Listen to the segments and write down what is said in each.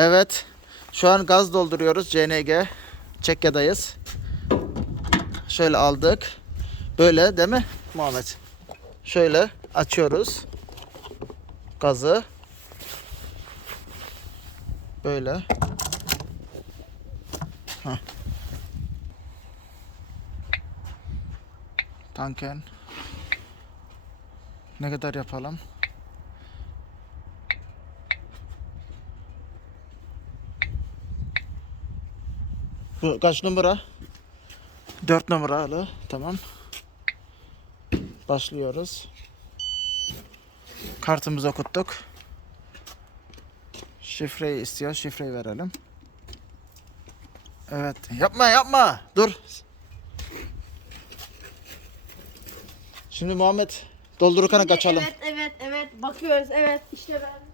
Evet. Şu an gaz dolduruyoruz. CNG. Çekya'dayız. Şöyle aldık. Böyle değil mi Muhammed? Şöyle açıyoruz. Gazı. Böyle. Heh. Tanken. Ne kadar yapalım? Bu kaç numara? 4 numaralı. Tamam. Başlıyoruz. Kartımızı okuttuk. Şifreyi istiyor. Şifreyi verelim. Evet. Yapma yapma. Dur. Şimdi Muhammed doldururken Şimdi kaçalım. Evet evet evet bakıyoruz evet işte ben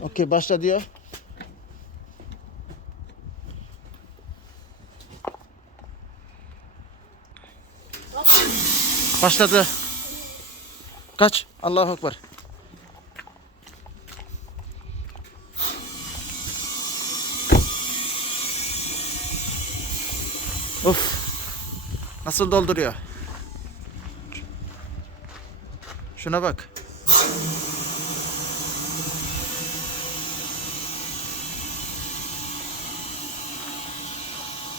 Okey başla diyor. Başladı. Kaç. Allahu Ekber. Of. Nasıl dolduruyor? Şuna bak.